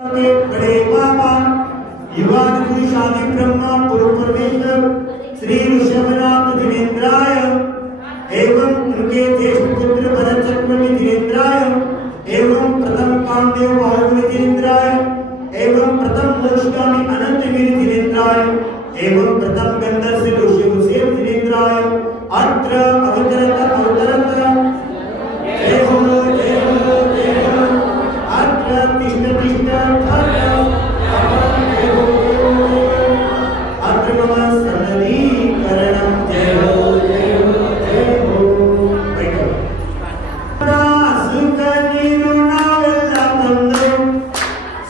बड़े बाबा युवान पुरुष आदि ब्रह्मा गुरु परमेश्वर श्री ऋषभनाथ जिनेन्द्राय एवं उनके ज्येष्ठ पुत्र भरत चक्रवर्ती जिनेन्द्राय एवं प्रथम कामदेव बाहुबली जिनेन्द्राय एवं प्रथम मोक्षगामी अनंतवीर जिनेन्द्राय एवं प्रथम गंधर्व से ऋषभसेन जिनेन्द्राय अत्र अवतरत जय हो जय हो जय हो अत्र तिष्ठ तिष्ठ अत्र नमः सन्निधिकरणं जय हो जय हो जय हो बैठो सुख निरुणावल्ल बंधु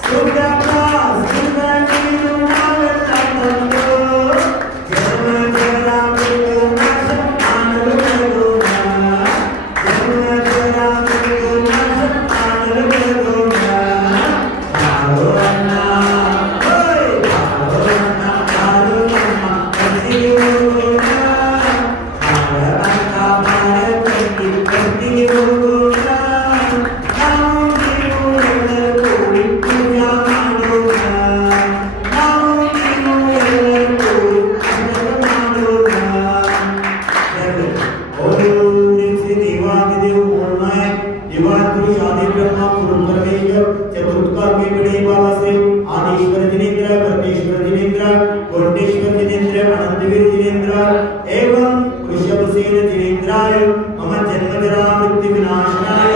सुख निरुणावल्ल बंधु जन्म जरा मृत्यु नाश आनंद करुणा जन्म जरा मृत्यु नाश आनंद करुणा भावो अन्ना ओय भावो अन्ना भावो अन्ना करुणा भावो भारत की करुणा नाम दियो एल्लर कोई पूजा माडोना नाम दियो एल्लर कोई पूजा माडोना ओम श्री देवादिदेव बोलना है युवान पुरुष आदि ब्रह्मा गुरु परमेश्वर चतुर्थ काल के बड़े बाबा से आदिश्वर जिनेन्द्र परमेश्वर जिनेन्द्र कोटेश्वर जिनेन्द्र अनंतवीर जिनेन्द्र एवं ऋषभसेन जिनेन्द्राय मम जन्म जरा मृत्यु विनाशनाय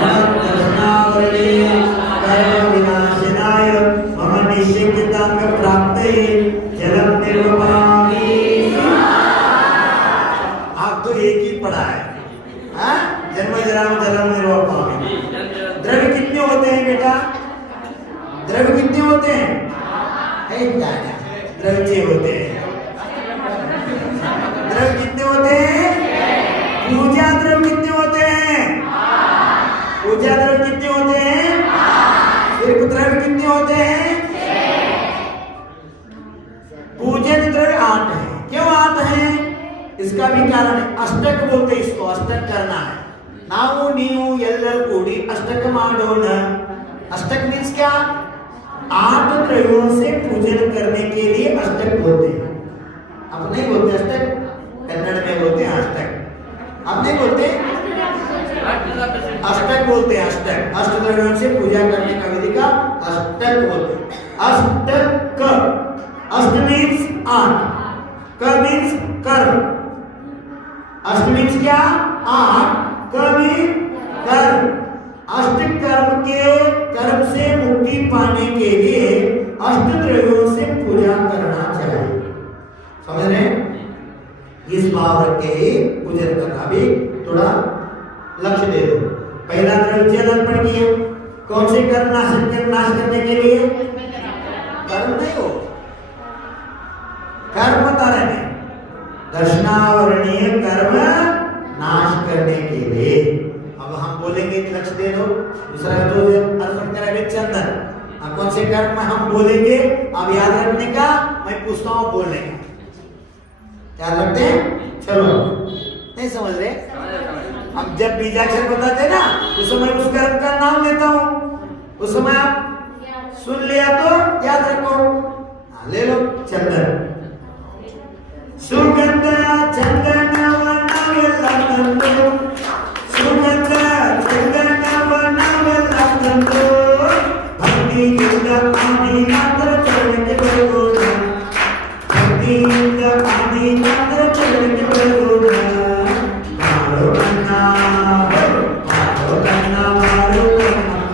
मम दर्शनावरणीय कर्म विनाशनाय मम निश्चितांग प्राप्तये जलम निर्वपामि। आप तो एक ही पढ़ा है हाँ? जन्म जरा जलम निर्वपामि। द्रव्य कितने होते हैं बेटा? द्रव्य कितने होते हैं? द्रव्य 6 होते हैं। द्रव्य कितने होते हैं? पूजा द्रव्य कितने होते हैं? पूजा द्रव्य कितने होते हैं? सिर्फ द्रव्य कितने होते हैं? पूजन द्रव्य 8 है। क्यों 8 है? इसका भी कारण है। अष्टक बोलते हैं इसको, अष्टक करना है। ನಾವು ನೀವು ಎಲ್ಲರೂ ಕೂಡಿ अष्टक ಮಾಡೋಣ। अष्टक मीन्स क्या? 8 द्रव्यों से पूजन करने के लिए अष्टक बोलते हैं। आप नहीं बोलते अष्टक, कन्नड़ में बोलते हैं अष्टक। आप नहीं बोलते अष्टक, बोलते हैं अष्टक। अष्ट द्रव्यों से पूजा करने का विधि का अष्टक बोलते हैं। अष्टक, अष्ट मीन्स 8, क मीन्स कर्म। अष्ट मीन्स क्या? 8, कर्म कर्म। अष्ट कर्म के कर्म से मुक्ति पाने के लिए अष्ट द्रव्यों से पूजा करना चाहिए। समझ रहे? इस भाव रख के ही पूजन करना भी थोड़ा लक्ष्य दे दो। पहला द्रव्य जल अर्पण किया, कौन से कर्म नाश करने के लिए? कर्म नहीं हो, कर्म बता रहे हैं, दर्शनावरणीय कर्म नाश करने के लिए। अब हम बोलेंगे लक्ष्य दे दो। दूसरा जो अर्पण करेंगे चंदन। कौन से कर्म में हम बोलेंगे अब याद रखने का, मैं पूछता हूँ बोलने का। याद रखते हैं? चलो नहीं समझ रहे? हम जब बीजाक्षर बताते हैं ना उस समय उस कर्म का नाम लेता हूँ, उस समय आप सुन लिया तो याद रखो। ले लो चंदन। सुगंध चंदन वर्णवल्लभंतो सुगंध चंदन वर्णवल्लभंतो भक्ति युक्त आदिनाथ चरण के बरगोना भक्ति युक्त आदिनाथ चरण के बरगोना मारो अन्ना मारो अन्ना मारो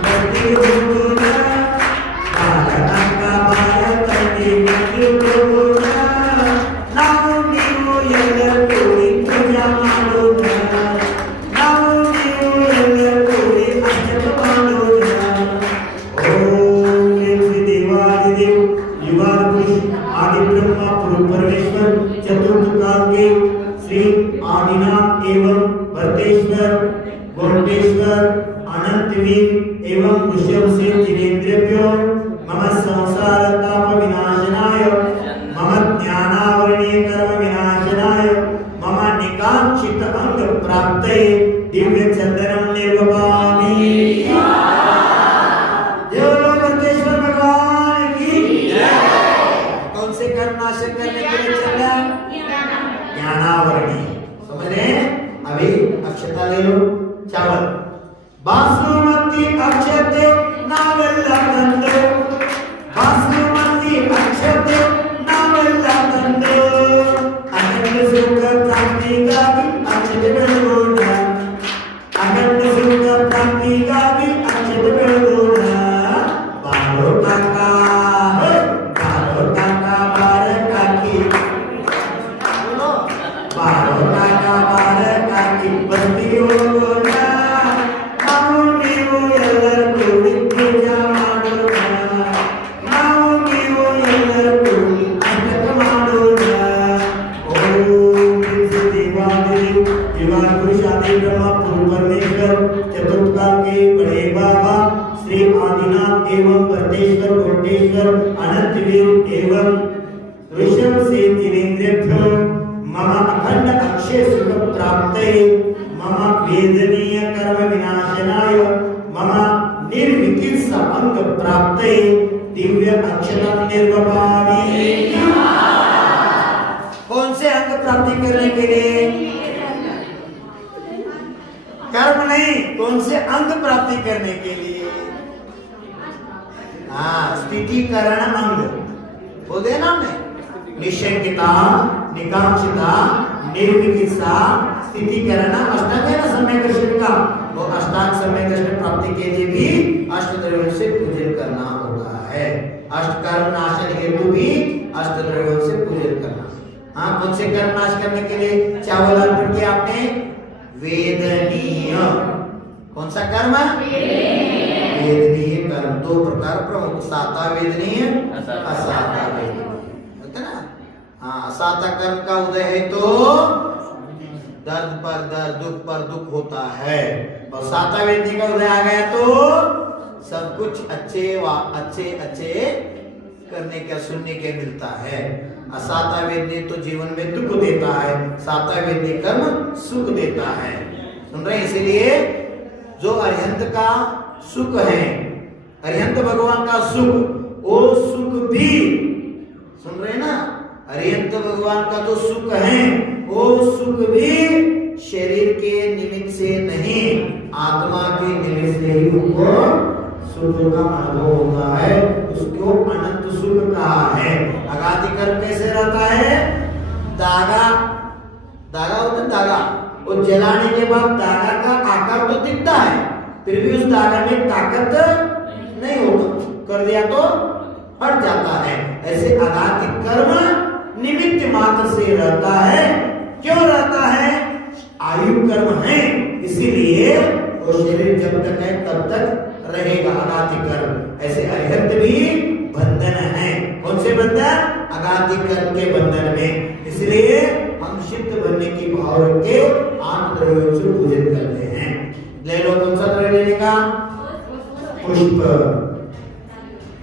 भक्ति बरगोना भारत का भारत के भक्ति बरगोना नाम दियो एल्लर कोई पूजा ಮಾಡೋಣ नाम दियो एल्लर कोई अष्टक ಮಾಡೋಣ। ओम श्री देवादिदेव युवान पुरुष आदि ब्रह्मा गुरु परमेश्वर चतुर्थ काल के श्री आदिनाथ एवं भरतेश्वर गोटेश्वर अनंतवीर एवं ऋषभसेन जिनेन्द्रेभ्यो मम संसार ताप विनाशनाय मम ज्ञानावरणीय कर्म विनाशनाय मम निकांक्षित अंग प्राप्तये दिव्य चंदनम निर्वपामि। जय बोलो भरतेश्वर चावल। बासुमती अक्षते नावेल्ला बंदो, बासुमती अक्षते नावेल्ला बंदो, अखंड सुख प्राप्ति ಗಾಗಿ अक्षते बेळಗೋಣ, अखंड सुख प्राप्ति ಗಾಗಿ अक्षते बेळಗೋಣ। बारो काका बार काकी, बोलो बारो काका बार काकी बस्ती ಹೋಗೋಣ, ನಾವು ನೀವು ಎಲ್ಲರೂ ಕೂಡಿ ಪೂಜಾ ಮಾಡೋಣ, ನಾವು ನೀವು ಎಲ್ಲರೂ ಕೂಡಿ ಅಷ್ಟಕ ಮಾಡೋಣ। ओम दिवादेव दिवान पुरुष आदि ब्रह्मा पूर्व परमेश्वर चतुर्थ काल के बड़े बाबा श्री आदिनाथ एवं परमेश्वर कोटेश्वर अनंत वीर एवं ऋषभ से जिनेन्द्रेभ्यो मम अखंड अक्षय सुख प्राप्तये, मम वेदनीय कर्म विनाशनाय, मम निर्विकित्सा अंग प्राप्तये दिव्य अक्षरम निर्वपामि। कौन से अंग प्राप्ति करने के लिए? कर्म नहीं, कौन से अंग प्राप्ति करने के लिए? हाँ, स्थितिकरण अंग बोले ना हमने, निशंकिता, निकांक्षिता, निर्विकित्सा, स्थितिकरण अष्टांग है ना सम्यक दर्शन का, वो अष्टांग सम्यक दर्शन प्राप्ति के लिए भी अष्टद्रव्यों से पूजन करना होता है। अष्टकर्म नाशन हेतु भी अष्टद्रव्यों से पूजन करना। हाँ, कौन से कर्म नाश करने के लिए चावल अर्पण किया आपने? वेदनीय। कौन सा कर्म? वेदनीय कर्म। दो प्रकार प्रमुख, साता वेदनीय, असाता वेदनीय, होता ना। हाँ, साता कर्म का उदय है तो दर्द पर दर्द, दुख पर दुख होता है, और साता वेदनीय का उदय आ गया तो सब कुछ अच्छे अच्छे करने का सुनने के मिलता है। असाता वेदनीय तो जीवन में दुख देता है, साता वेदनीय कर्म सुख देता है। सुन रहे हैं? इसीलिए जो अरिहंत का सुख है, अरिहंत भगवान का सुख, वो सुख भी, सुन रहे हैं ना, अरिहंत भगवान का जो सुख है वो सुख भी शरीर के निमित्त से नहीं, आत्मा के निमित्त से ही उनको सुख का अनुभव होता है। उसको अनंत सुख कहा है। अगाधि कर्म कैसे रहता है? दागा होता है, दागा, वो जलाने के बाद दागा का आकार तो दिखता है, फिर भी उस दागा में ताकत नहीं होता, कर दिया तो हट जाता है। ऐसे अगाधि कर्म निमित्त मात्र से रहता है। क्यों रहता है? आयु कर्म है, इसीलिए वो शरीर जब तक है तब तक रहेगा अगाधि कर्म। ऐसे अरिहंत भी बंधन है। कौन से बंधन? अगाधि कर्म के बंधन में। इसलिए हम सिद्ध बनने की भाव रख के 8 द्रव्यों से पूजन करते हैं। ले लो, कौन सा द्रव्य लेने का? पुष्प।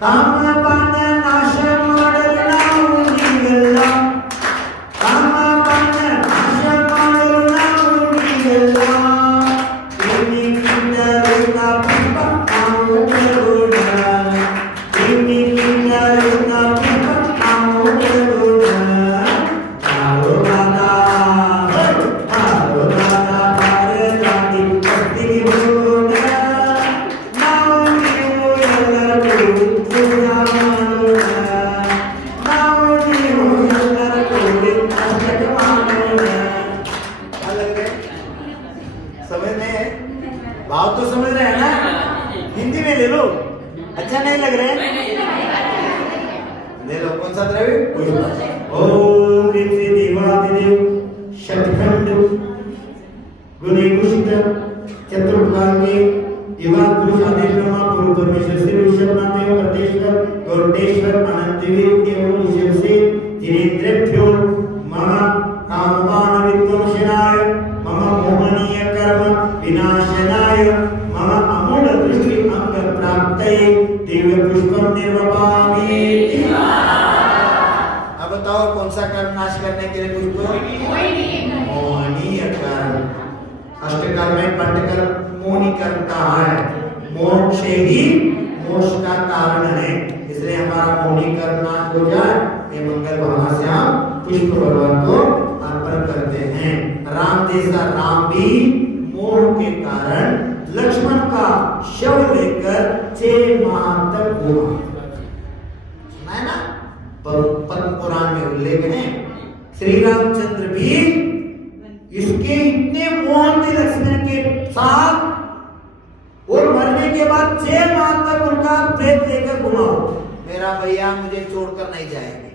काम पान नाश ಮಾಡಲು ನಾವು ನೀವೆಲ್ಲ, काम पान नाश ಮಾಡಲು ನಾವು ನೀವೆಲ್ಲ, ಇನ್ನಿಂದ ರೈತ ಪುಷ್ಪ ನಾವು ಬೆಳಗೋಣ, ಇನ್ನಿಂದ ರೈತ ಪುಷ್ಪ ನಾವು ಬೆಳಗೋಣ। ಮಾರೋ ದಾದಾ ಭಾರತಾದಿ ಭಕ್ತಿಗೆ ಹೋಗೋಣ, ನಾವು ನೀವು ಎಲ್ಲರೂ ಪೂಜಾ ಮಾಡೋಣ, ನಾವು ನೀವು ಎಲ್ಲರೂ ಕೂಡಿ ಅಷ್ಟಕ ಮಾಡೋಣ। अलग है, समझ में है? भाव तो समझ रहे हैं ना? हिंदी में ले लो, अच्छा नहीं लग रहा है? ले लो, कौन सा द्रव्य? ओम ऋषि देवादिदेव शतखंड गुणिकुष्ट चतुर्भागे दिवा पुरुष आदि ब्रह्मा पूर्व परमेश्वर श्री ऋषभनाथ एवं परमेश्वर गौटेश्वर अनंतवीर एवं ऋषभ से जिनेन्द्रेभ्यो मम कामवान विध्वंसनाय, मम मोहनीय कर्म विनाशनाय, मम अमूढ़ दृष्टि अंग प्राप्तये दिव्य पुष्पम निर्वपामि। अब बताओ कौन सा कर्म नाश करने के लिए पुष्प? मोहनीय कर्म। अष्टकर्म में पंचकर्म मोहनी कर्म कहा है। मोक्ष ही मोक्ष का कारण है, इसलिए हमारा मोहनी कर्म नाश हो जाए ये मंगल भावना से हम पुष्प भगवान को अर्पण करते हैं। राम जैसा राम भी मोह के कारण लक्ष्मण का शव लेकर 6 माह तक घूमा। सुना है ना, पद्म पुराण में उल्लेख है। श्री रामचंद्र भी इसके इतने मोह थे लक्ष्मण के साथ, और मरने के बाद 6 माह तक उनका प्रेत लेकर घुमाओ, मेरा भैया मुझे छोड़कर नहीं जाएंगे।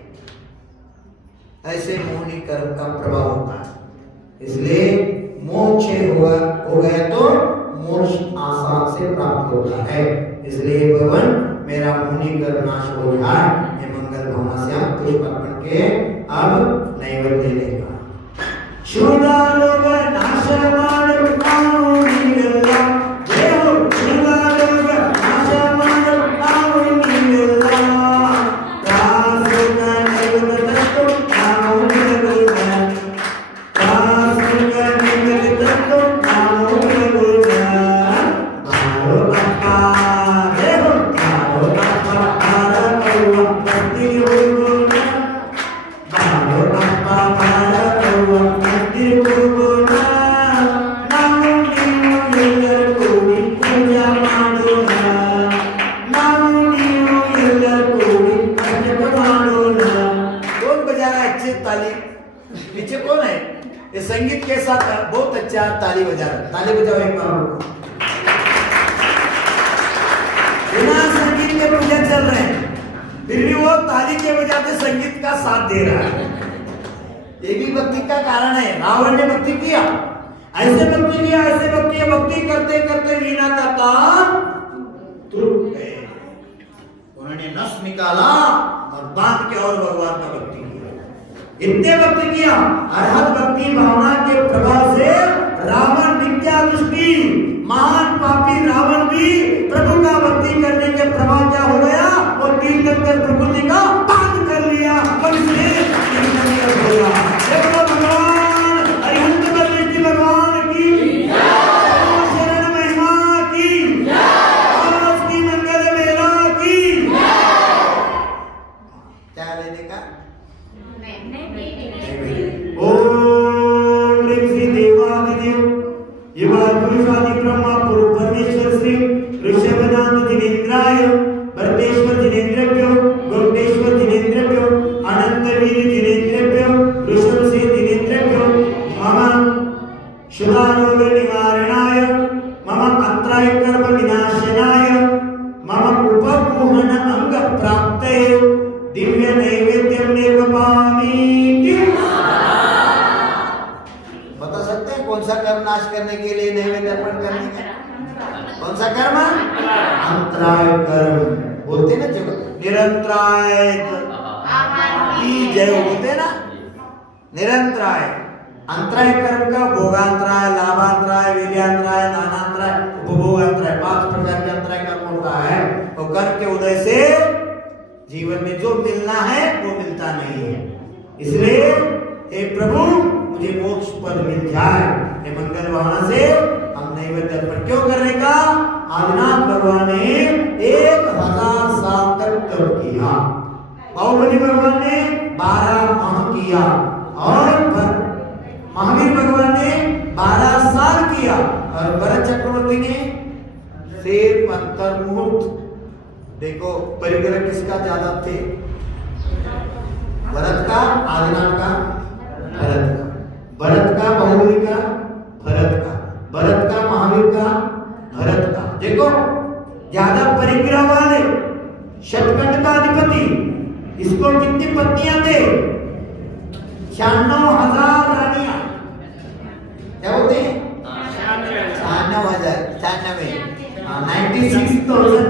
ऐसे मोहनी कर्म का प्रभाव होता है। इसलिए मोह क्षय हो गया तो मोक्ष आसान से प्राप्त होता है। इसलिए भगवान मेरा मोहनी कर्म नाश हो जाए, ये मंगल भावना से हम पुष्प अर्पण के अब नैवेद्य देगा। शुद्धालोक नाशमान कामुनीला, देहो शुद्धालोक नाशमान कामुनीला, रासुका नैवेद्य तत्व कामुनीला, रासुका नैवेद्य तत्व कामुनीला, भारो अप्पा देहो भारो अप्पा भारतवा भक्ति होगुना, भारो अप्पा भारतवा भक्ति होगुना, नामो नीयो ಎಲ್ಲರ ಕೂಡಿ ಪೂಜಾ ಮಾಡೋಣ, नामो नीयो ಎಲ್ಲರ ಕೂಡಿ अर्चन ಮಾಡೋಣ। कौन बजा रहा है अच्छे ताली? पीछे कौन है? ये संगीत के साथ बहुत अच्छा ताली बजा रहा है। ताली बजाओ एक बार। बिना संगीत के पूजा चल रहे हैं, फिर भी वो ताली के बजाते संगीत का साथ दे रहा है। ये भी भक्ति का कारण है। रावण ने भक्ति किया, ऐसे भक्ति किया, ऐसे भक्ति करते करते वीणा का तार टूट गए। उन्होंने नस निकाला और बांध के और भगवान का भक्ति किया। इतने भक्ति किया, अरहत भक्ति भावना के प्रभाव से रावण मिथ्या दृष्टि महान पापी रावण भी प्रभु का भक्ति करने के प्रभाव क्या हो गया, वो कीर्तन कर प्रकृति का पान कर लिया और इसलिए कीर्तन हो गया। देखो भगवान हरिहंत बल्ली भगवान की शरण महिमा की, आज की मंगल मेला की। क्या लेने का? ओम ह्रीं श्री देवादिदेव युवा पुरुषादि ब्रह्मा पुरुष परमेश्वर श्री ऋषभनाथ जिनेन्द्राय भरतेश्वर जिनेन्द्रभ्यो गौडेश्वर जिनेन्द्रभ्यो अनंत वीर जिनेन्द्रभ्यो ऋषभ से जिनेन्द्रभ्यो मम शुभारोग निवारणाय मम अत्राय कर्म विनाशनाय मम उपगुहन अंग प्राप्ते दिव्य नैवेद्यम निर्वपामि। बता सकते हैं कौन सा कर्म नाश करने के लिए नैवेद्य अर्पण करने का? कौन सा कर्म? अंतराय कर्म बोलते ना, जो निरंतराय की जय बोलते ना, निरंतराय। अंतराय कर्म का भोगांतराय, लाभांतराय, वीर्यांतराय, दानांतराय, उपभोगांतराय, 5 प्रकार के अंतराय कर्म होता है। और कर्म के उदय से जीवन में जो मिलना है वो मिलता नहीं है। इसलिए हे प्रभु मुझे मोक्ष पद मिल जाए, ये मंगल भावना से हम नैवेद्य अर्पण क्यों करने का? आदिनाथ भगवान ने 1000 साल तक तप किया, बाहुबली भगवान ने 12 माह किया, और महावीर भगवान ने 12 साल किया, और भरत चक्रवर्ती ने सिर्फ अंतर्मुहूर्त। देखो परिग्रह किसका ज्यादा थे? भरत का, आदिनाथ का, भरत का, भरत का, बाहुबली का, भरत का, भरत का, महावीर का, भरत का। देखो ज्यादा परिग्रह वाले शतकंठ का अधिपति, इसको कितनी पत्नियां थे? 96,000 रानियां। क्या बोलते हैं? 96,000, 96,000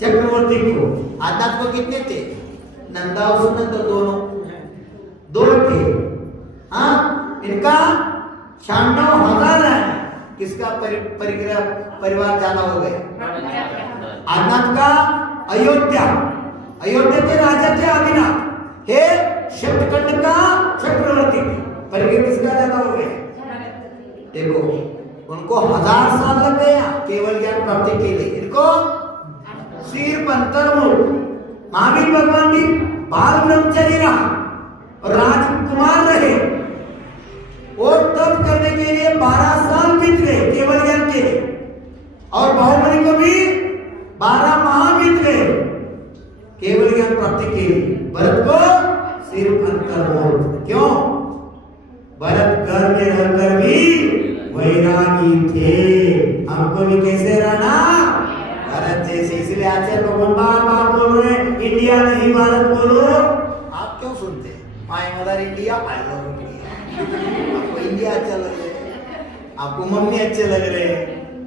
चक्रवर्ती को। आदिनाथ को कितने थे? नंदा और सुनंद दोनों 2 थे। हाँ, इनका 96,000 है। किसका परिग्रह परिवार ज्यादा हो गए? आदिनाथ का अयोध्या के राजा थे आदिनाथ। हे शतकंठ का चक्रवर्ती, परिग्रह किसका ज्यादा हो गए? देखो उनको 1000 साल लग गए केवल ज्ञान प्राप्ति के लिए, इनको सिर्फ अंतर्मुख। महावीर भगवान भी बाल ब्रह्मचारी रहा और राजकुमार रहे, वो तप करने के लिए 12 साल बीत गए केवल ज्ञान के लिए, और बाहुबली को भी 12 माह बीत गए केवल ज्ञान प्राप्ति के लिए। भरत को सिर्फ अंतर्मुख। क्यों? भरत घर में रहकर भी वैरागी थे। हमको भी कैसे रहना? भारत जैसे। इसलिए आचार्य भगवान बार बार बोल रहे हैं इंडिया नहीं भारत बोलो। आप क्यों सुनते हैं? My mother India, I love India. आपको इंडिया अच्छा लग रहा है, आपको मम्मी अच्छे लग रहे हैं,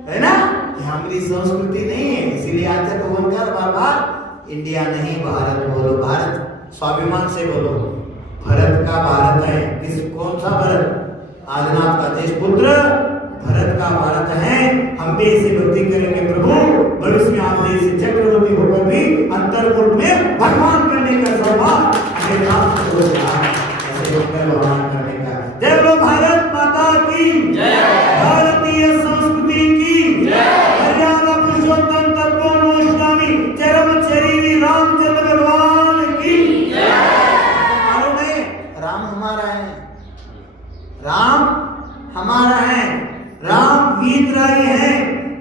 है ना? ये हमारी संस्कृति नहीं है। इसीलिए आचार्य भगवान का बार बार इंडिया नहीं भारत बोलो। भारत स्वाभिमान से बोलो। भरत का भारत है। किस कौन सा भरत? आदिनाथ का देश पुत्र भरत का भारत है। हम भी ऐसी भक्ति करेंगे प्रभु, भविष्य में आप जैसे चक्रवर्ती होकर भी अंतर्मुख में भगवान करने का सौभाग्य हमें प्राप्त हो जाए। ऐसे होकर भगवान करने का। जय बोलो भारत माता की जय, भारतीय संस्कृति की जय, मर्यादा पुरुषोत्तम तत्वमोक्षगामी चरमचरी रामचंद्र भगवान की जय। मालूम है राम हमारा है, राम हमारा है, राम वीतरागी है,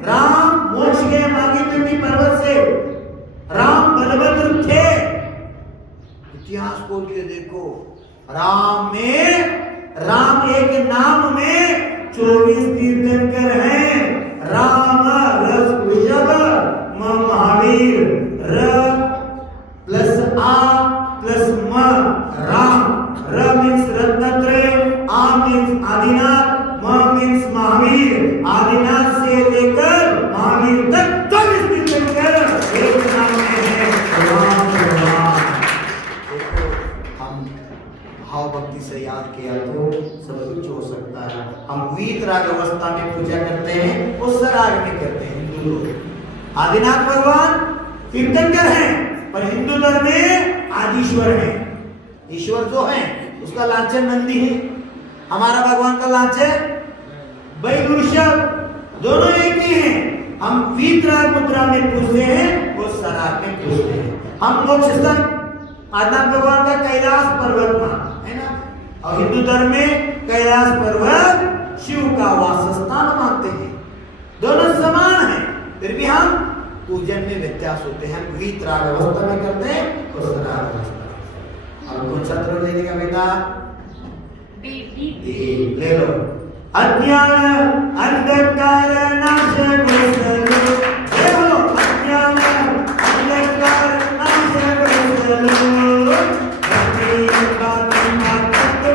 राम मोक्ष के मार्गी पर्वत से, राम बलभद्र थे। इतिहास खोल के देखो, राम में, राम एक नाम में 24 तीर्थंकर हैं। राम रस वृषभ म महावीर, र प्लस आ प्लस म राम। र मीन्स रत्नत्रय, आ मीन्स आदिनाथ, म मीन्स महावीर। आदिनाथ से लेकर महावीर तक 24 तीर्थंकर एक नाम में है, राम भगवान। देखो हम भाव भक्ति से याद किया तो सब कुछ हो सकता है। हम वीतराग अवस्था में पूजा करते हैं, उस राग में करते हैं हिंदू लोग। आदिनाथ भगवान तीर्थंकर हैं, पर हिंदू धर्म में आदिश्वर है। ईश्वर जो है उसका लांछन नंदी है, हमारा भगवान का लांछन बैल वृषभ, दोनों एक ही हैं। हम वीतराग मुद्रा में पूजते हैं, वो सराग में पूजते हैं। हम मोक्ष स्थान आदिनाथ भगवान का कैलाश पर्वत मान है ना, और हिंदू धर्म में कैलाश पर्वत शिव का वास स्थान मानते हैं। दोनों समान हैं, फिर भी हम पूजन में व्यत्यास होते हैं। हम वीतराग अवस्था में करते हैं और सराग अवस्था। अब कौन सा त्रोण लेने का बेटा? ले लो। अज्ञान अंधकार नाश करो, देखो अज्ञान अंधकार नाश करो, भक्ति का तत्व नाम करो,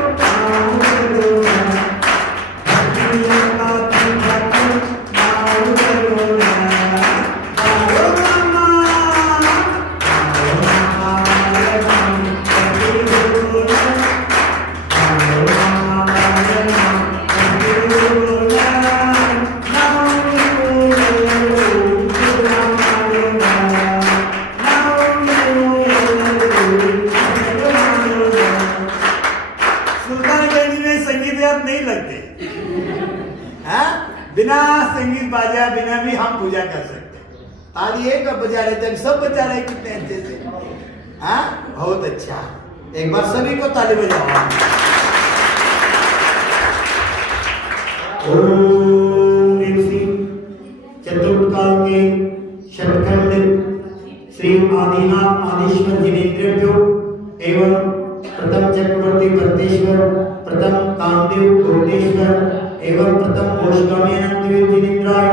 भक्ति का तत्व नाम करो। नहीं लगते हाँ? बिना संगीत बाजा बिना भी हम पूजा कर सकते हैं। ताली एक बजा रहे थे, सब बजा रहे कितने अच्छे से। हाँ? बहुत अच्छा। एक बार सभी को ताली बजाओ। ओम चतुर्थ काल के शतखंड श्री आदिनाथ आदिश्वर जिनेन्द्रेभ्यो एवं प्रथम चक्रवर्ती भरतेश्वर, प्रथम कामदेव कोटेश्वर एवं प्रथम मोक्षगामी अनंतवीर जिनेन्द्राय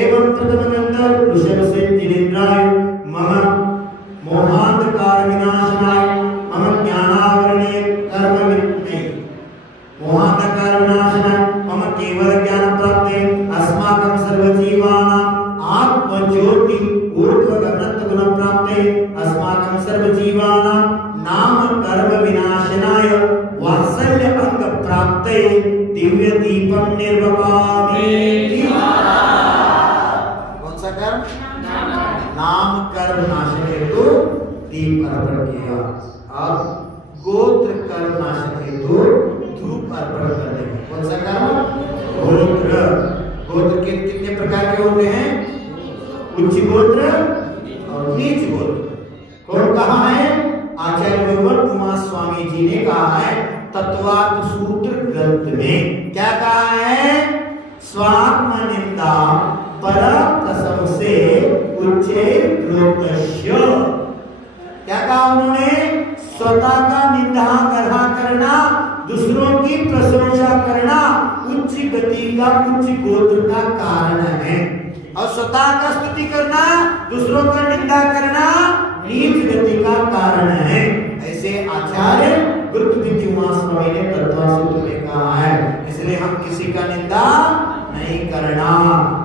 एवं प्रथम नंदन ऋषभसेन जिनेन्द्राय मम मोहांधकार विनाशनाय मम ज्ञानावरणीय कर्म विनिमय मोहांधकार विनाशनाय मम केवल ज्ञान प्राप्ते अस्माकं सर्वजीवानां आत्मज्योति ऊर्ध्वगमनत गुण प्राप्ते अस्माकं सर्वजीवानां नाम कर्म विनाशनाय वात्सल्य अंग प्राप्ते दिव्य दीपम निर्वपामि। कौन सा कर्म? नाम कर्म नाशन हेतु दीप अर्पण किया। अब गोत्र कर्म नाशन हेतु धूप अर्पण करने में। कौन सा कर्म? गोत्र। गोत्र के कितने प्रकार के होते हैं? उच्च गोत्र और नीच गोत्र। कौन कहा है? आचार्य भगवान कुमार स्वामी जी ने कहा है तत्वार्थ सूत्र ग्रंथ में। क्या कहा है? स्वात्म निंदा पर प्रसव से उच्चे लोकस्य। क्या कहा उन्होंने? स्वतः का निंदा गर्हा करना, दूसरों की प्रशंसा करना उच्च गति का, उच्च गोत्र का कारण है। और स्वतः का स्तुति करना, दूसरों का निंदा करना नीच गति का कारण है। ऐसे आचार्य गुरुत्वाचार्य ने तत्वसूत्र में कहा है। इसलिए हम किसी का निंदा नहीं करना।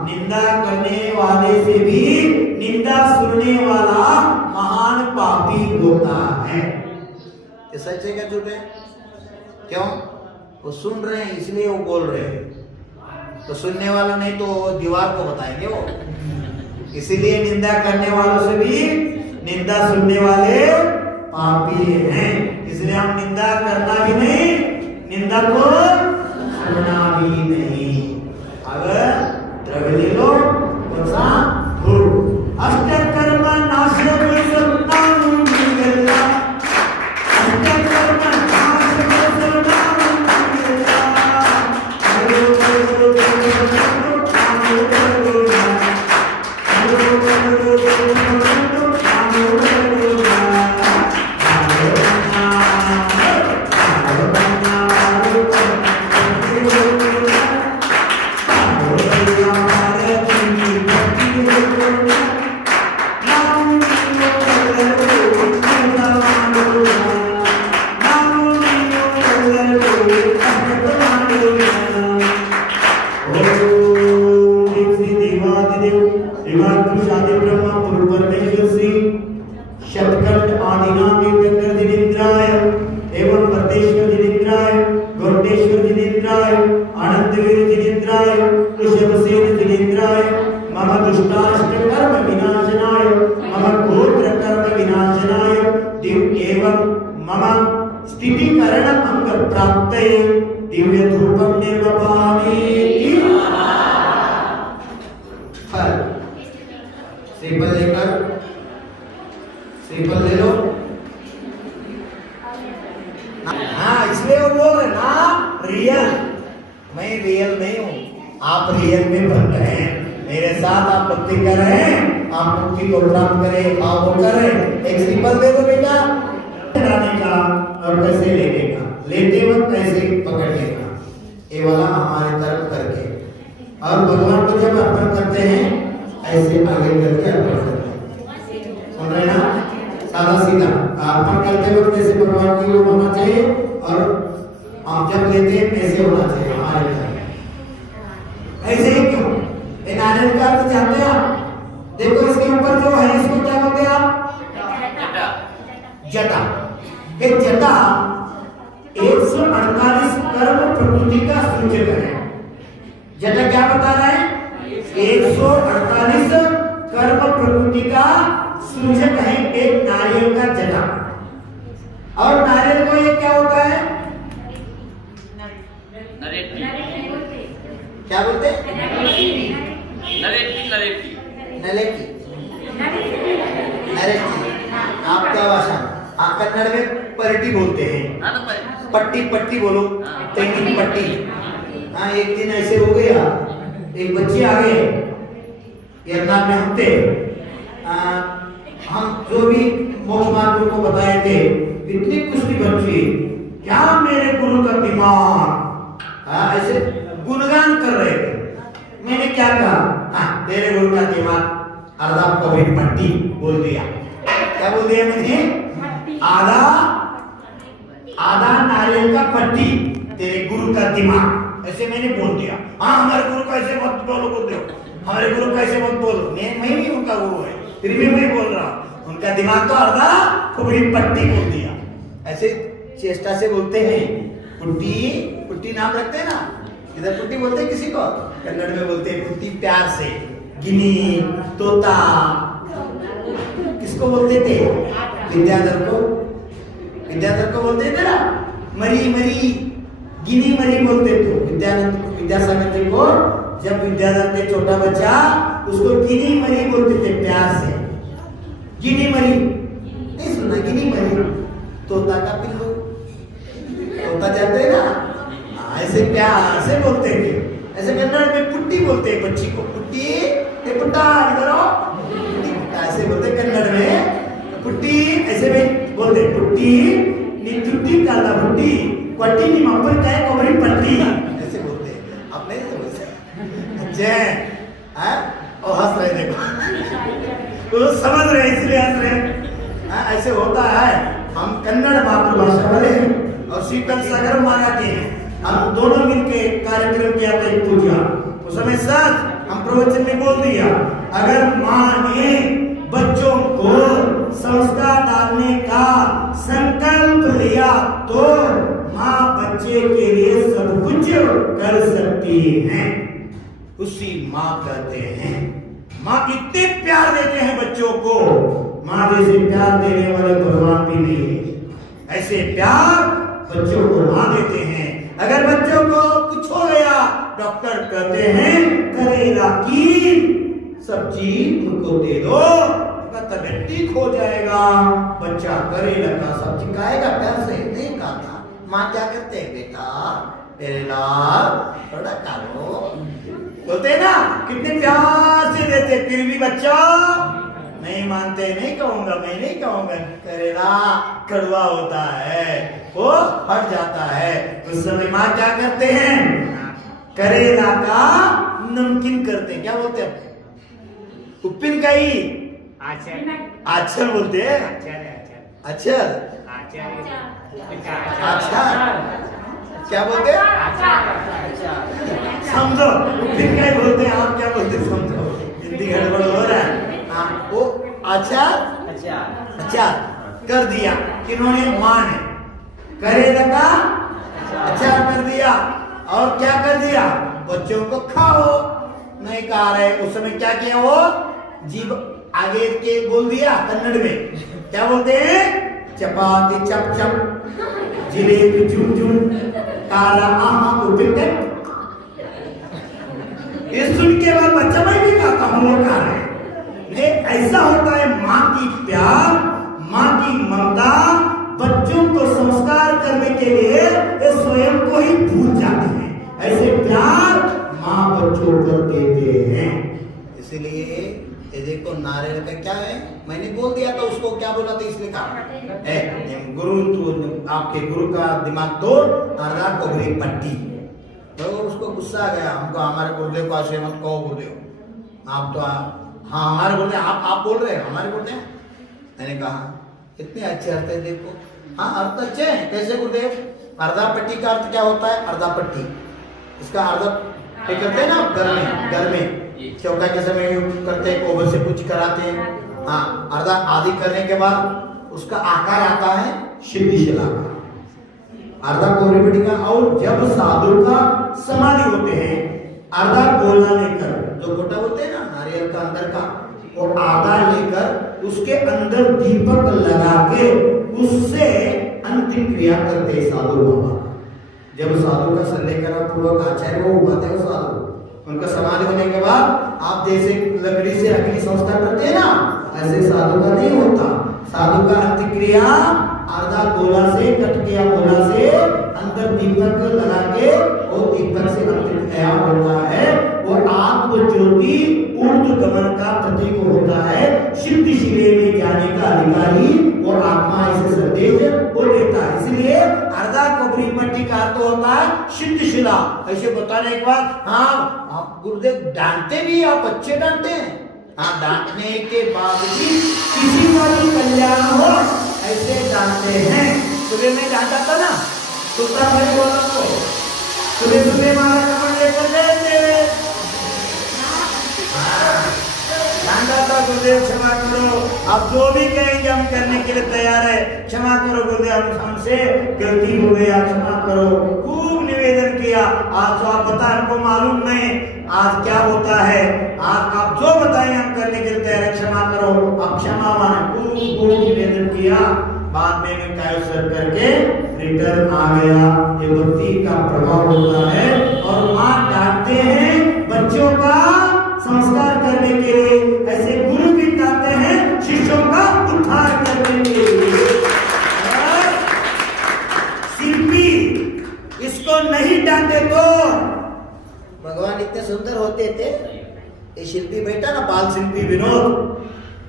निंदा करने वाले से भी निंदा सुनने वाला महान पापी होता है। ये सच है क्या झूठ है? क्यों? वो सुन रहे हैं इसलिए वो बोल रहे हैं। तो सुनने वाला नहीं तो दीवार को बताएंगे वो। इसीलिए निंदा करने वालों से भी निंदा सुनने वाले पापी हैं। इसलिए हम निंदा करना भी नहीं, निंदा को सुनना भी नहीं। अगर द्रव्य ले लो कौन सा? धूप। अष्टकर्म नाशक श्रीफल ले लो। हाँ, इसलिए वो बोल रहे ना रियल। मैं रियल नहीं हूँ, आप रियल में बन रहे हैं। मेरे साथ आप भक्ति कर रहे हैं, आप मुक्ति को प्राप्त करें, भाव को कर रहे हैं। एक श्रीफल दे दो बेटा, लाने का और पैसे लेने का, लेते वक्त पैसे पकड़ने का, ये वाला हमारे तरफ करके। और भगवान को जब अर्पण करते हैं ऐसे आगे करके अर्पण करते हैं। सुन रहे ना? सादा सीधा अर्पण करते वक्त जैसे भगवान की रूप होना चाहिए और हम जब लेते हैं ऐसे होना चाहिए हमारे तरफ। ऐसे ही क्यों? इन आनंद का अर्थ जानते हैं आप? देखो इसके ऊपर जो है इसको क्या बोलते हैं आप? जटा। ये जटा 148 कर्म प्रकृति का सूचक है। जटा क्या बता रहा है? 148 कर्म प्रकृति का सूचक है एक नारियल का जटा। और नारियल को ये क्या होता है? क्या बोलते हैं? नलेटी। आपका भाषा कन्नड़ में परटी बोलते हैं। पट्टी बोलो, तेंगिन पट्टी। हाँ, एक दिन ऐसे हो गया, एक बच्चे आ गए यरनाथ में हफ्ते। हम जो भी मोक्ष मार्ग को बताए थे, इतनी कुश्ती बच्ची, क्या मेरे गुरु का दिमाग ऐसे गुणगान कर रहे थे। मैंने क्या कहा? तेरे गुरु का दिमाग आधा कभी पट्टी बोल दिया। क्या बोल दिया मैंने? आधा नारियल का पट्टी, तेरे गुरु का दिमाग, ऐसे मैंने बोल दिया। हाँ, हमारे गुरु का ऐसे मत बोलो, बोलते हो हमारे गुरु का ऐसे मत बोलो। मैं भी उनका गुरु है, फिर भी मैं बोल रहा हूँ। उनका दिमाग तो आधा खुबरी पट्टी बोल दिया। ऐसे चेष्टा से बोलते हैं। पुट्टी नाम रखते हैं ना, इधर पुट्टी बोलते हैं किसी को, कन्नड़ में बोलते हैं पुट्टी प्यार से। गिनी, तोता, किसको बोलते थे? विद्याधर को बोलते थे ना, मरी गिनी मरी बोलते थे। विद्यासागर जी को जब विद्याधर थे छोटा बच्चा, उसको गिनी मरी बोलते थे प्यार से। गिनी मरी नहीं सुना? गिनी मरी तोता का पिल्लू, तोता जानते हैं ना? ऐसे प्यार से बोलते थे। ऐसे कन्नड़ में पुट्टी बोलते हैं बच्ची को, पुट्टी ये पुट्टा इधर आओ, ऐसे बोलते कन्नड़ में पुट्टी, ऐसे में बोलते पुट्टी नी चुट्टी काला पुट्टी क्वट्टी नी मप्पर काय कोबरी पट्टी, ऐसे बोलते हैं। आप नहीं समझते? अच्छा हाँ, और हंस रहे देखो, वो समझ रहे इसलिए हंस रहे। ऐसे होता है। हम कन्नड़ मातृभाषा वाले हैं और शीतल सागर मराठी हैं। हम दोनों मिलके कार्यक्रम किया था एक पूजा, उस समय सच हम प्रवचन में बोल दिया, अगर माँ ने बच्चों को संस्कार डालने का संकल्प लिया तो माँ बच्चे के लिए सब कुछ कर सकती है। उसी माँ कहते हैं। माँ इतने प्यार देते हैं बच्चों को, माँ जैसे प्यार देने वाले भगवान भी नहीं है। ऐसे प्यार बच्चों को माँ देते हैं। अगर बच्चों को कुछ हो गया, डॉक्टर कहते हैं करेला की सब्जी उनको दे दो, तबियत ठीक हो जाएगा। बच्चा करेला का सब्जी खाएगा, प्यार से नहीं खाता। माँ क्या कहते हैं, बेटा करेला थोड़ा खा लो, बोलते ना, कितने प्यार से देते, फिर भी बच्चा नहीं मानते। नहीं कहूंगा, मैं नहीं कहूंगा, करेला कड़वा होता है, वो हट जाता है। उस समय माँ क्या करते हैं, करेला का नमकीन करते हैं। क्या बोलते हैं, उप्पिनकाई, आचार बोलते हैं। आचार, आचार क्या बोलते हैं, समझो, उप्पिनकाई बोलते हैं। आप क्या बोलते हैं, समझो, हिंदी गड़बड़ हो रहा है। वो अचार कर दिया किन्होंने, माँ ने करेला का अचार कर दिया। और क्या कर दिया, बच्चों को खाओ, नहीं खा रहे। उस समय क्या किया, वो जीभ आगे के बोल दिया कन्नड़ में। क्या बोलते हैं, चपाती चप चप, जिलेबी झुम झुम, काला आहा उपिटे। ये सुन के बाद बच्चा, मैं भी खाता हूँ, वो खा रहे। ये ऐसा होता है माँ की प्यार, माँ की ममता। बच्चों को संस्कार करने के लिए ये स्वयं को ही भूल जाते हैं। ऐसे प्यार माँ बच्चों को देते हैं। इसलिए ये देखो, नारियल का क्या है, मैंने बोल दिया था उसको, क्या बोला था, इसलिए कहा गुरु, तो आपके गुरु का दिमाग तोड़, अर्धा कोबरी पट्टी। तो उसको गुस्सा आ गया, हमको हमारे गुरुदेव को आश्रय मत कहो, गुरुदेव आप तो हाँ हमारे बोलते हैं, आप बोल रहे हैं हमारे बोलते हैं। मैंने कहा इतने अच्छे अर्थ है, देखो हाँ अर्थ अच्छे हैं। कैसे गुरुदेव, अर्धा पट्टी का अर्थ क्या होता है, अर्धा पट्टी, इसका अर्धा करते हैं ना घर में चौका के समय करते हैं, कोबर से कुछ कराते हैं। हाँ, अर्धा आदि करने के बाद उसका आकार आता है सिद्धिशिला का, अर्धा कोबरी पट्टी का। और जब साधु का समाधि होते हैं, अर्धा गोला लेकर, जो गोटा बोलते हैं ना नारियल का अंदर का, वो आधा लेकर उसके अंदर दीपक लगा के उससे अंतिम क्रिया करते हैं साधु बाबा। जब साधु का संलेखन पूर्वक आचार्य वो उगाते हैं साधु, उनका समाधि होने के बाद आप जैसे लकड़ी से अग्नि संस्कार करते हैं ना, ऐसे साधु का नहीं होता। साधु का अंतिक्रिया आधा गोला से कट गया, गोला से अंदर दीपक लगा के वो दीपक से अंतिक्रिया होता है। वो आत्म ज्योति ऊर्ध्व गमन का प्रतीक होता है। सिद्धि शिले में जाने का अधिकारी और आत्मा इसे संदेश वो देता है। इसलिए अर्धा कोबरी पट्टी का अर्थ होता है सिद्ध शिला। ऐसे बताने के बाद हाँ आप गुरुदेव डांटते भी, आप अच्छे डांटते हैं। हाँ, डांटने के बाद भी किसी का भी कल्याण हो ऐसे डांटते हैं। सुबह में डांटा था ना सुल्तान भाई बोला तो, सुबह सुबह मारा कपड़ लेकर गए थे, डांटा था गुरुदेव क्षमा करो, आप जो भी कहेंगे हम करने के लिए तैयार है, क्षमा करो गुरुदेव हमसे गलती हो गया, क्षमा करो। खूब निवेदन किया। आज तो आप बताएं, हमको मालूम नहीं आज क्या होता है, आज आप जो बताएं हम करने के लिए तैयार है, क्षमा करो, आप क्षमा माने। खूब निवेदन किया। बाद में मैं कायोसर करके रिटर्न आ गया। ये भक्ति का प्रभाव होता है। और माँ डांटते हैं बच्चों का संस्कार करने के लिए, ऐसे गुरु भी डांटते हैं शिष्यों का उद्धार करने के लिए। शिल्पी इसको नहीं डांटे ये शिल्पी बैठा ना, बाल शिल्पी विनोद,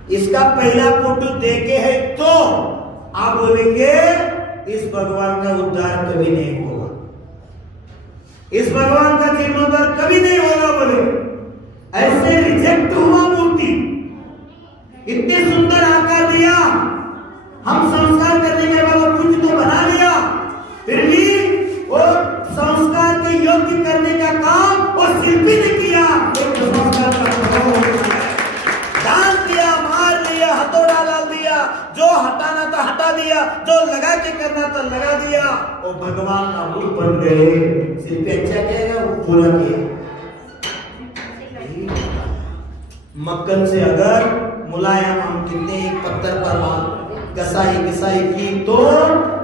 इसका पहला फोटो देखे है तो आप बोलेंगे इस भगवान का उद्धार कभी नहीं होगा, इस भगवान का जीर्णोद्धार कभी नहीं होगा बोले। ऐसे रिजेक्ट हुआ मूर्ति, इतने सुंदर आकार दिया, हम संस्कार करने के बाद कुछ तो बना लिया, फिर भी वो संस्कार के योग्य करने का काम वो शिल्पी ने किया। एक संस्कार का डाल दिया, मार दिया, हथौड़ा डाल दिया, जो हटाना था हटा दिया, जो लगा के करना था लगा दिया, वो भगवान का रूप बन गए। शिल्पी अच्छा कहेगा, वो पूरा किया। मक्खन से अगर मुलायम हम कितने एक पत्थर पर घसाई की तो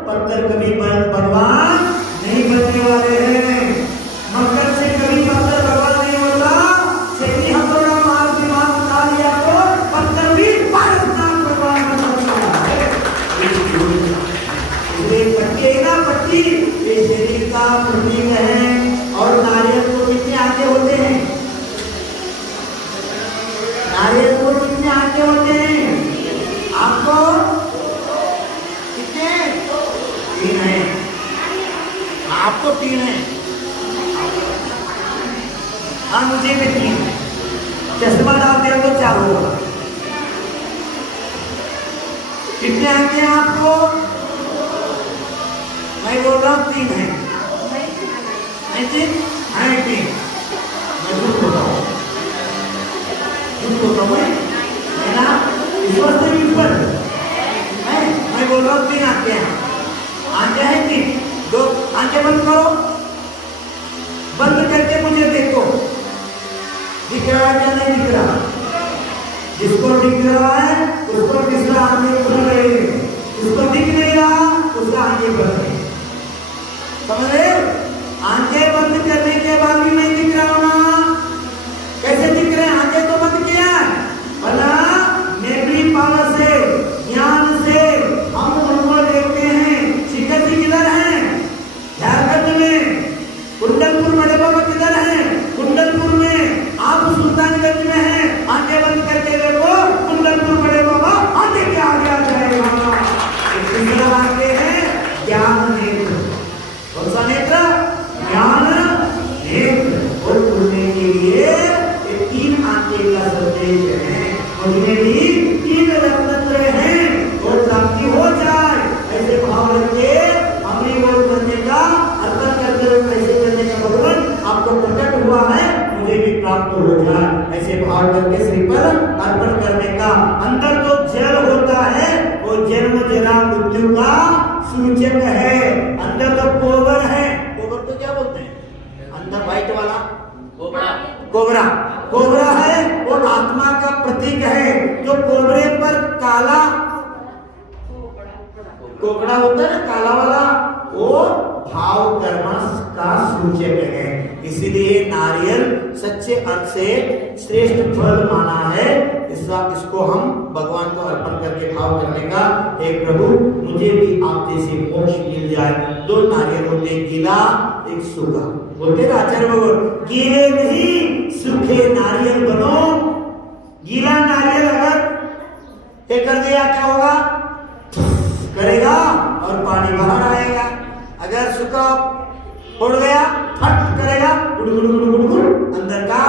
पत्थर कभी भगवान नहीं बनने वाले हैं। मक्खन से कभी पत्थर भगवान नहीं होता। छेनी हथौड़ा मार दिमाग उठा लिया तो पत्थर भी भगवान बन सकता है। इसलिए पट्टी है ना, पट्टी ये शरीर का प्रतीक है। और नारियल को कितने आगे होते हैं, नारियल को कितने आगे होते हैं आपको कितने, 3 है, आपको 3 है, हाँ मुझे भी 3 है। चश्मा डालते हो तो 4 होगा। कितने आते हैं आपको, मैं बोल रहा हूँ 3 है, नहीं 3 है, 3 मैं झूठ बोलता हूँ, झूठ बोलता हूँ है ना, इस वजह से ऊपर मैं बोल रहा हूँ 3 आते हैं, आते हैं 3। 2 आंखें बंद करो, बंद करके मुझे देखो, दिख रहा है क्या नहीं दिख रहा? जिसको दिख रहा है उसको तीसरा आंखें खुल रही है, जिसको दिख नहीं रहा उसका आंखें बंद है। समझ रहे? आंखें बंद करने के बाद भी नहीं दिख रहा ना, कैसे दिख रहे हैं? आंखें तो बंद किया है, बना मेमोरी पावर से, ज्ञान से हम उनको देखते हैं। शिखर जी किधर हैं? झारखंड में। कुंडलपुर बड़े बाबा किधर हैं? कुंडलपुर में। आप सुल्तानगंज में हैं, आंखें बंद करके देखो, कुंडलपुर बड़े बाबा आगे के आगे आ जाएगा। तीसरा आगे है ज्ञान नेत्र। कौन सा नेत्र? ज्ञान नेत्र। और खुलने के लिए 3 आंखें का संदेश है, उनमें भी 3 रत्नत्रय हैं और प्राप्ति हो जाए। ऐसे भाव रखिए, हमने वो करने का अर्पण करते हुए कैसे करने का भगवान आपको प्रकट हुआ है, मुझे भी प्राप्त हो जाए। ऐसे भाव करके श्री पर अर्पण करने का। अंदर जो जल होता है वो जन्म जरा मृत्यु का सूचक है। अंदर जो कोबर है, कोबर तो क्या बोलते हैं अंदर व्हाइट वाला, कोबरा, कोबरा है वो आत्मा का प्रतीक है। जो कोबरे पर काला कोबरा होता है ना, काला वाला, वो भाव कर्म का सूचक है। इसीलिए नारियल सच्चे अर्थ से श्रेष्ठ फल माना है। इसको हम भगवान को अर्पण करके भाव करने का, एक प्रभु मुझे भी आप जैसे मोक्ष मिल जाए। 2 नारियल होते, गीला एक सूखा। बोलते ना आचार्य भगवान, गीले नहीं सूखे नारियल बनो। गीला नारियल अगर ये कर दिया क्या होगा? करेगा और पानी बाहर आएगा। अगर सूखा उड़ गया फट करेगा, गुड़ अंदर का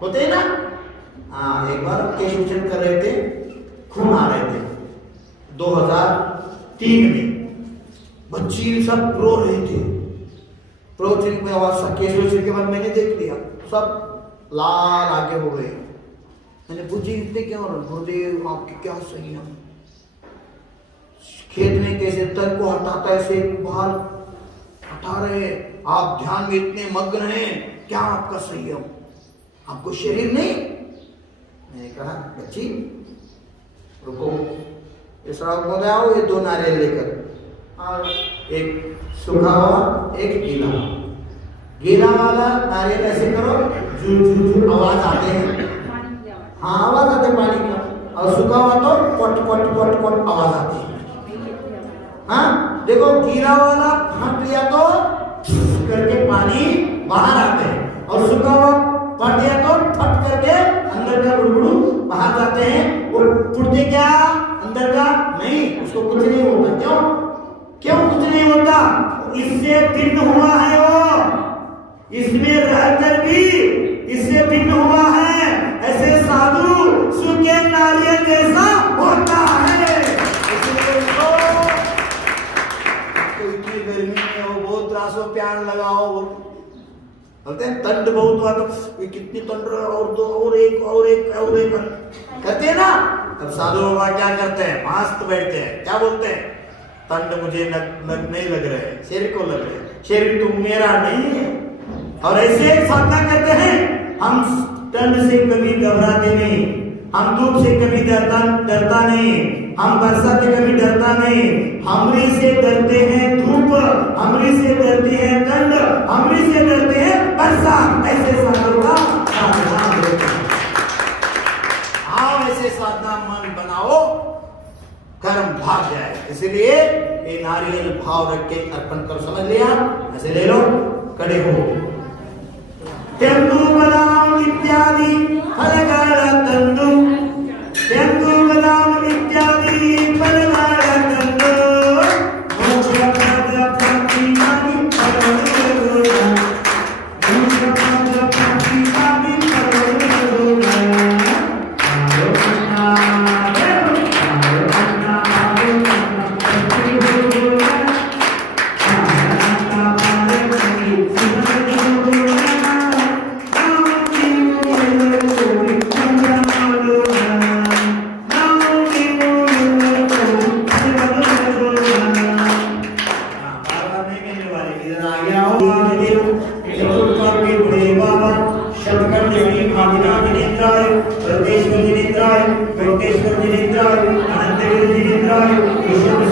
होते हैं ना। हाँ, एक बार केशभूषण कर रहे थे, खून आ रहे थे 2003 में, बच्ची सब रो रहे थे। प्रोचन में आवाज केशभूषण के बाद मैंने देख लिया, सब लाल आगे हो गए। मैंने पूछी इतने क्यों? गुरुदेव आपकी क्या सही है, खेत में कैसे तन को हटाता है, ऐसे बाहर हटा रहे, आप ध्यान में इतने मग्न हैं, क्या आपका संयम, आपको शरीर नहीं? मैंने कहा बच्ची रुको, इस रात आओ, ये 2 नारियल लेकर और एक सूखा हुआ एक गीला। गीला वाला नारियल ऐसे करो, जू जू जू आवाज आते हैं, हाँ आवाज आते पानी का, और सूखा हुआ तो पट पट पट पट आवाज आती है। हाँ देखो, गीला वाला फाट लिया तो करके पानी बाहर आते हैं, और सूखा हुआ फट दिया तो फट करके अंदर का बुड़बुड़ू बाहर जाते हैं। वो फुटते क्या अंदर का नहीं, उसको कुछ नहीं होता। क्यों क्यों कुछ नहीं होता? इससे भिन्न हुआ है वो, इसमें रहकर भी इससे भिन्न हुआ है। ऐसे साधु सूखे नारियल जैसा होता है। तो इतनी गर्मी में वो बहुत त्रासो प्यार लगाओ, बोलते हैं ठंड बहुत हुआ तो ये कितनी ठंड, और दो और एक करते हैं ना। तब साधु बाबा क्या करते हैं? मस्त बैठते हैं, क्या बोलते हैं? ठंड मुझे नहीं लग रहा है, शरीर को लग रहा है, शरीर तो मेरा नहीं है। और ऐसे साधना करते हैं। हम ठंड से कभी घबराते नहीं, हम धूप से कभी डरता नहीं, हम बरसात से कभी डरता नहीं। हमरी से डरते हैं धूप, हमरी से डरती है ठंड, हमरी से डरते हैं बरसात। ऐसे साधु का साधना, आओ ऐसे साधना मन बनाओ, कर्म भाग जाए। इसलिए ये नारियल भाव रख के अर्पण कर, समझ लिया? ऐसे ले लो, खड़े हो। तेंदु बादाम इत्यादि फलगाड़ा तंदु, तेंदु बादाम इत्यादि फलगाड़ा तंदु, मोक्ष पद प्राप्ति मानि फलगाड़ा, मोक्ष पद प्राप्ति मानि फलगाड़ा। वेंकटेश्वर जिनेन्द्राय, अनंत जिनेन्द्राय, विष्णु